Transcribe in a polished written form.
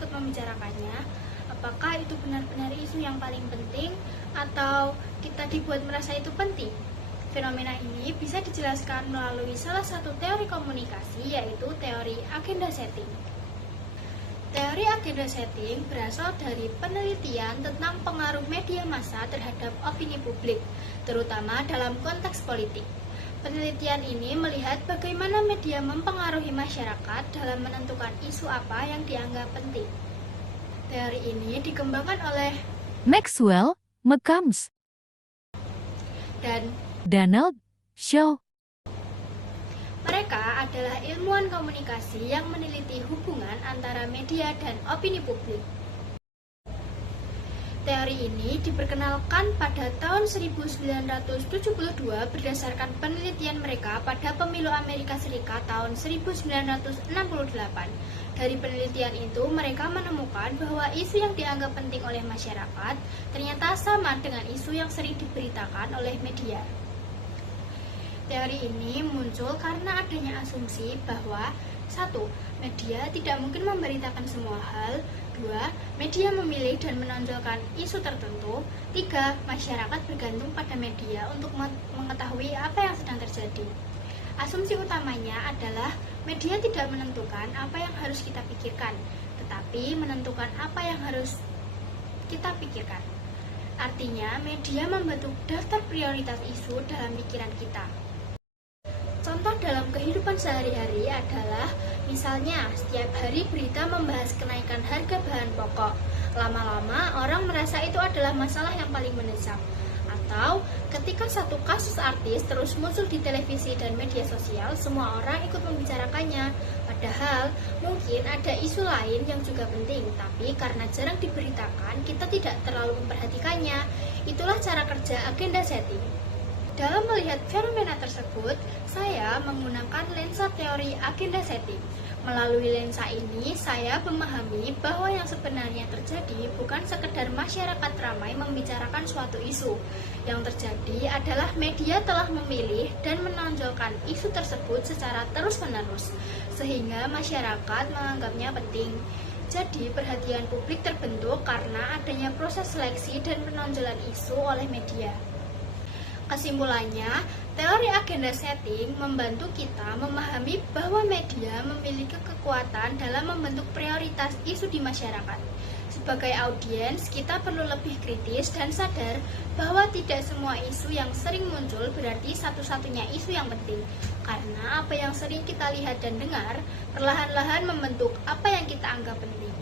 ikut membicarakannya, apakah itu benar-benar isu yang paling penting atau kita dibuat merasa itu penting? Fenomena ini bisa dijelaskan melalui salah satu teori komunikasi, yaitu teori agenda setting. Teori agenda setting berasal dari penelitian tentang pengaruh media massa terhadap opini publik, terutama dalam konteks politik. Penelitian ini melihat bagaimana media mempengaruhi masyarakat dalam menentukan isu apa yang dianggap penting. Teori ini dikembangkan oleh Maxwell, McCombs, dan Donald Shaw. mereka adalah ilmuwan komunikasi yang meneliti hubungan antara media dan opini publik. Teori ini diperkenalkan pada tahun 1972 berdasarkan penelitian mereka pada pemilu Amerika Serikat tahun 1968. Dari penelitian itu, mereka menemukan bahwa isu yang dianggap penting oleh masyarakat ternyata sama dengan isu yang sering diberitakan oleh media. Teori ini muncul karena adanya asumsi bahwa 1. Media tidak mungkin memberitakan semua hal. 2. Media memilih dan menonjolkan isu tertentu. 3. Masyarakat bergantung pada media untuk mengetahui apa yang sedang terjadi. Asumsi utamanya adalah media tidak menentukan apa yang harus kita pikirkan, tetapi menentukan apa yang harus kita pikirkan. Artinya, media membentuk daftar prioritas isu dalam pikiran kita. Contoh dalam kehidupan sehari-hari adalah misalnya setiap hari berita membahas kenaikan harga bahan pokok. Lama-lama orang merasa itu adalah masalah yang paling mendesak. Atau ketika satu kasus artis terus muncul di televisi dan media sosial, semua orang ikut membicarakannya. Padahal mungkin ada isu lain yang juga penting, tapi karena jarang diberitakan, kita tidak terlalu memperhatikannya. Itulah cara kerja agenda setting. Dalam melihat fenomena tersebut, saya menggunakan lensa teori agenda setting. Melalui lensa ini, saya memahami bahwa yang sebenarnya terjadi bukan sekedar masyarakat ramai membicarakan suatu isu. Yang terjadi adalah media telah memilih dan menonjolkan isu tersebut secara terus-menerus, sehingga masyarakat menganggapnya penting. Jadi, perhatian publik terbentuk karena adanya proses seleksi dan penonjolan isu oleh media. Kesimpulannya, teori agenda setting membantu kita memahami bahwa media memiliki kekuatan dalam membentuk prioritas isu di masyarakat. Sebagai audiens, kita perlu lebih kritis dan sadar bahwa tidak semua isu yang sering muncul berarti satu-satunya isu yang penting. Karena apa yang sering kita lihat dan dengar, perlahan-lahan membentuk apa yang kita anggap penting.